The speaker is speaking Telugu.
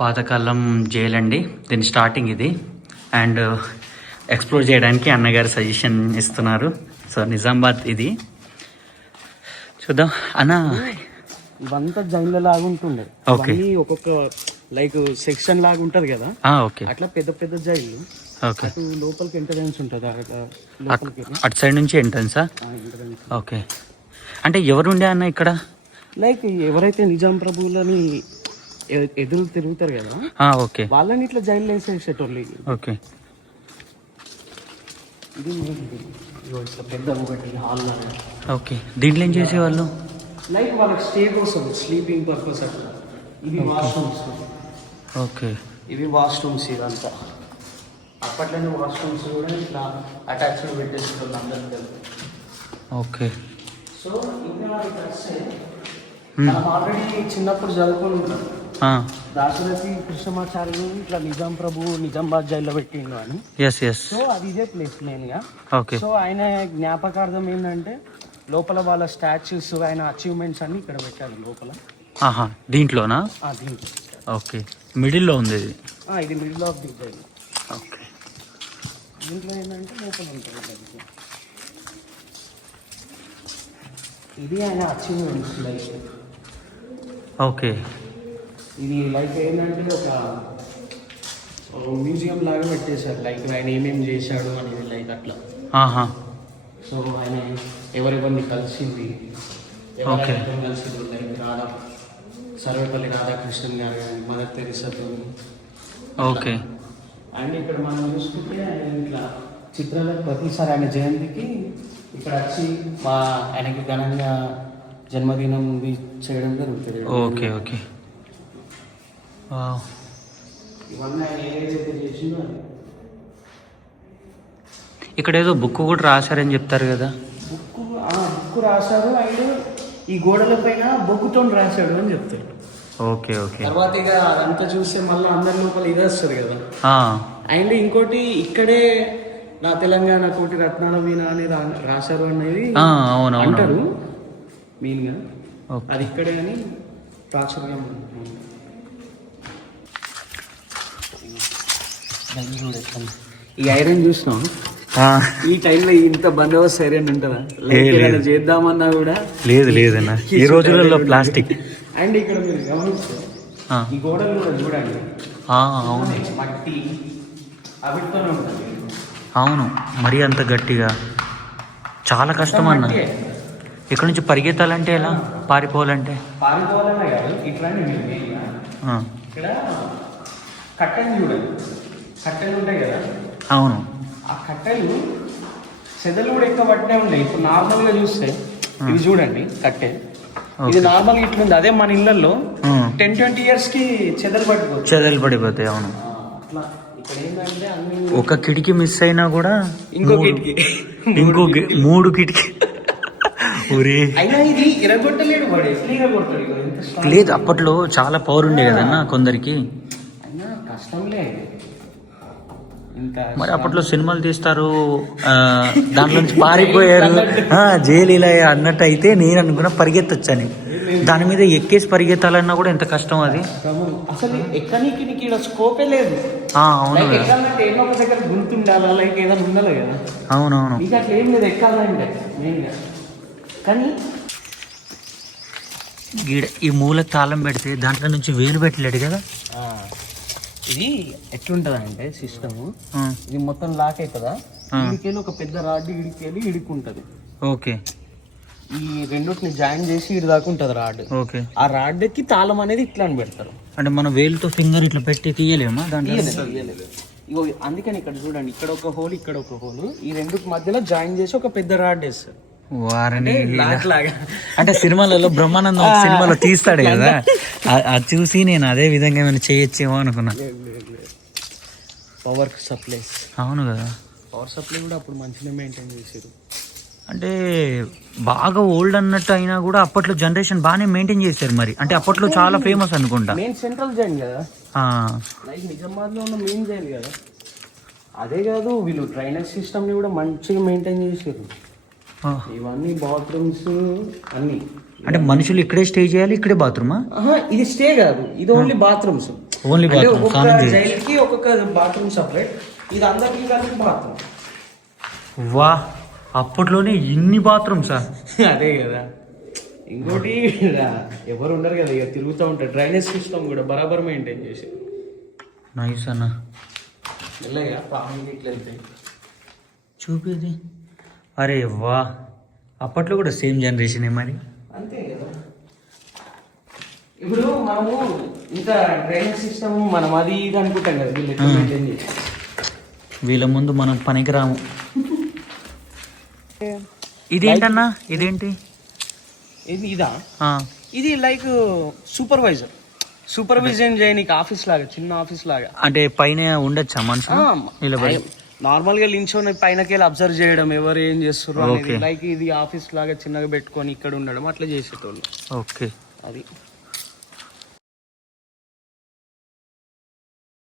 పాతకాలం జైలు అండి. దీని స్టార్టింగ్ ఇది. అండ్ ఎక్స్ప్లోర్ చేయడానికి అన్నగారు సజెషన్ ఇస్తున్నారు. సో నిజామాబాద్ ఇది చూద్దాం అన్న. ఇవంతా జైలు లాగా ఉంటుండే. ఒక్కొక్క లైక్ సెక్షన్ లాగా ఉంటది కదా. ఓకే, అట్లా పెద్ద పెద్ద జైలు. ఓకే, లోపలికి ఎంట్రన్స్ ఉంటుంది. అటు సైడ్ నుంచి ఎంట్రన్సా? ఓకే. అంటే ఎవరుండే అన్న ఇక్కడ? లైక్ ఎవరైతే నిజాం ప్రభువులని ఎదురు తిరుగుతారు కదా, ఓకే, వాళ్ళని ఇట్లా జైలు వేసేసేటోళ్ళు. ఓకే. ఇది పెద్ద ఒకటి హాల్ లాగా. ఓకే. దీంట్లో ఏం చేసేవాళ్ళు? లైక్ వాళ్ళకి స్టే కోసం, స్లీపింగ్ పర్పస్ అట్లా. ఇవి వాష్రూమ్స్. ఓకే, ఇవి వాష్రూమ్స్. ఇదంతా అప్పట్లోనే వాష్రూమ్స్ కూడా ఇట్లా అటాచ్మెంట్ పెట్టేసుకోవాలి అందరికీ. ఓకే. సో ఇంకా మనం ఆల్రెడీ చిన్నప్పుడు చదువుకొని ఉంటాం, దాశరథి కృష్ణమాచార్యులు ఇట్లా నిజాం ప్రభు నిజామాబాద్ జైల్లో పెట్టిండు అని. సో అది ఇదే ప్లేస్ మెయిన్ గా. సో ఆయన జ్ఞాపకార్థం ఏంటంటే లోపల వాళ్ళ స్టాచ్యూస్, ఆయన అచీవ్మెంట్స్ అన్ని ఇక్కడ పెట్టారు లోపల. దీంట్లోనా? దీంట్లో. ఓకే. మిడిల్లో ఉంది ఇది. ఇది middle of the jail. Okay. దీంట్లో ఏంటంటే లోపల ఉంటుంది. ఇది ఆయన అచీవ్మెంట్స్ లైక్. ఓకే. ఇది లైక్ ఏంటంటే ఒక మ్యూజియం లాగా పెట్టేశారు. లైక్ ఆయన ఏమేమి చేశాడు అనేది లైక్ అట్లా. సో ఆయన ఎవరెవరిని కలిసింది, ఎవరెవరిని కలిసింది లైక్ సర్వేపల్లి రాధాకృష్ణన్ గారు కానీ, మదర్ తెరిసాతో. ఓకే. అండ్ ఇక్కడ మనం చూసుకుంటే ఆయన ఇట్లా చిత్రాలకు ప్రతిసారి ఆయన జయంతికి ఇక్కడ వచ్చి ఆయనకి ఘనంగా జన్మదినం చేయడం జరుగుతుంది. Okay, okay. ఇవన్నీ ఆయన ఏదైతే చేసిందో. ఇక్కడ ఏదో బుక్ కూడా రాశారని చెప్తారు కదా. బుక్ రాశారు. అండ్ ఈ గోడల పైన బొగ్గుతో రాశాడు అని చెప్తారు. Okay, okay. తర్వాత ఇక అదంతా చూస్తే మళ్ళీ అందరి లోపల ఇది వస్తుంది కదా. అండ్ ఇంకోటి ఇక్కడే నా తెలంగాణ కోటి రత్నాల వీణ అని రాశారు అనేది అంటారు మెయిన్ గా. అది ఇక్కడే అని ప్రాచుర్యం. ఈ ఐరన్ చూసినాం. ఈ టైంలో ఇంత బందోబస్తు ఐరన్ ఉంటుందా? చేద్దామన్నా కూడా లేదు లేదన్న ఈ రోజులలో ప్లాస్టిక్. అండ్ ఇక్కడ మీరు గమనిస్తే ఈ గోడలు కూడా చూడండి. అవును, మట్టి అవిటితోనే ఉంటుంది. అవును, మరీ అంత గట్టిగా చాలా కష్టం అన్న. ఇక్కడ నుంచి పరిగెత్తాలంటే ఎలా? పారిపోవాలంటే కాదు, ఇట్లాంటి ఇక్కడ కట్టెలు చూడండి. కట్టెలు ఉంటాయి కదా. అవును. ఆ కట్టెలు చెదలు కూడా ఎక్కువ పట్టే ఉంటాయి. ఇప్పుడు నార్మల్గా చూస్తే ఇది చూడండి కట్టె, ఇది నార్మల్ ఇట్లుంది. అదే మన ఇళ్లలో 10-20 years కి చెదలు పడిపోతాయి. అవును. ఇక్కడ ఏంటంటే ఒక కిటికీ మిస్ అయినా కూడా ఇంకో కిటికీ, ఇంకో 3 కిటికీ. అయినా ఇది ఇరగొట్టలేడు వాడు. లేదు, అప్పట్లో చాలా పవర్ ఉండే కదన్నా కొందరికి. అయినా కష్టంలే. మరి అప్పట్లో సినిమాలు తీస్తారు, దాంట్లో నుంచి పారిపోయారు, జైలు ఇలా అన్నట్టు అయితే నేను అనుకున్నా పరిగెత్తొచ్చని. దాని మీద ఎక్కేసి పరిగెత్తాలన్నా కూడా ఎంత కష్టం అది. అసలు ఎక్కనికి స్కోపే లేదు. అవును, ఏదో ఒక దగ్గర గుర్తుండాలా, లైక్ ఏదైనా ఉండాలి కదా. అవునవును. ఇక అట్లా ఏం లేదు ఎక్కాలంటే మెయిన్గా. కానీ ఈ మూలకు తాళం పెడితే దాంట్లో నుంచి వేలు పెట్టలేడు కదా. ఇది ఎట్లుంటది అంటే సిస్టమ్, ఇది మొత్తం లాక్ అవుతుందా, ఇడికెళ్ళి ఒక పెద్ద రాడ్ ఇడికెళ్ళి ఇడుకుంటది. ఓకే. ఈ రెండుని జాయిన్ చేసి ఇడి దాకా ఉంటది రాడ్. ఓకే. ఆ రాడ్ కి తాళం అనేది ఇట్లా అని పెడతారు. అంటే మనం వేలుతో ఫింగర్ ఇట్లా పెట్టి తీయలేమా దాంట్లో? ఇగో అందుకని ఇక్కడ చూడండి, ఇక్కడ ఒక హోల్, ఇక్కడ ఒక హోల్, ఈ రెండు మధ్యలో జాయిన్ చేసి ఒక పెద్ద రాడ్ వేస్తారు. అంటే సినిమాలలో బ్రహ్మానందం సినిమాలో తీస్తాడు కదా, అది చూసి నేను అదే విధంగా ఏమైనా చేయొచ్చేమో అనుకున్నా. Power supply. అవును కదా, పవర్ సప్లై కూడా అప్పుడు మంచిగా మెయింటైన్ చేసారు. అంటే బాగా ఓల్డ్ అన్నట్టు అయినా కూడా అప్పట్లో జనరేషన్ బాగానే మెయింటైన్ చేశారు. మరి అంటే అప్పట్లో చాలా ఫేమస్ అనుకుంటా. మెయిన్ సెంట్రల్ జైన్ కదా, లైక్ నిజామాబాద్ లో ఉన్న మెయిన్ జైన్ కదా. అదే కాదు, వీళ్ళు డ్రైనేజ్ సిస్టమ్ ని కూడా మంచిగా మెయింటైన్ చేసారు. ఇవన్నీ బాత్రూమ్స్ అన్ని. అంటే మనుషులు ఇక్కడే స్టే చేయాలి, ఇక్కడే బాత్రూమా? ఇది స్టే కాదు, ఇది ఓన్లీ బాత్రూమ్స్. ఓన్లీ అంటే బాత్రూమ్ ఒక్కొక్క స్నానం చేయొచ్చు. జైలుకి ఒక్కొక్క బాత్రూమ్ సపరేట్, ఇది అందరికి కలిపి బాత్రూమ్. వా, అప్పట్లోనే ఇన్ని బాత్రూమ్సా? అదే కదా. ఇంకోటి ఈడ ఎవరు ఉండరు కదా, ఇక తిరుగుతూ ఉంటారు. డ్రైనేజ్ సిస్టమ్ కూడా బరాబర్ మెయింటైన్ చేసి నైస్ అన్న. మెల్లగా పాములు ఇట్లా వెళ్తాయి. చూపేది. అరే వా, అప్పట్లో కూడా సేమ్ జనరేషన్ మరి. అంతే కదా. ఇప్పుడు మనము ఇంత డ్రైనేజ్ సిస్టమ్ మనం అది ఇది అనుకుంటాం కదా, వీళ్ళు ఎట్లా మెయింటైన్ చేసి. వీళ్ళ ముందు మనం పనికిరాము. ఇదేంటన్నా, ఇదేంటి? ఇది ఇదా? ఆ, ఇది లైక్ సూపర్విజన్ చేయనీకి ఆఫీస్ లాగా, చిన్న ఆఫీస్ లాగా. అంటే పైన ఉండొచ్చా మనుషులు నిలబడి? నార్మల్ గా లించోని పైనకి వెళ్ళి అబ్జర్వ్ చేయడం, ఎవరు ఏం చేస్తారు Okay. లైక్ ఇది ఆఫీస్ లాగా చిన్నగా పెట్టుకొని ఇక్కడ ఉండడం, అట్లా చేసేటోళ్ళు. ఓకే. అది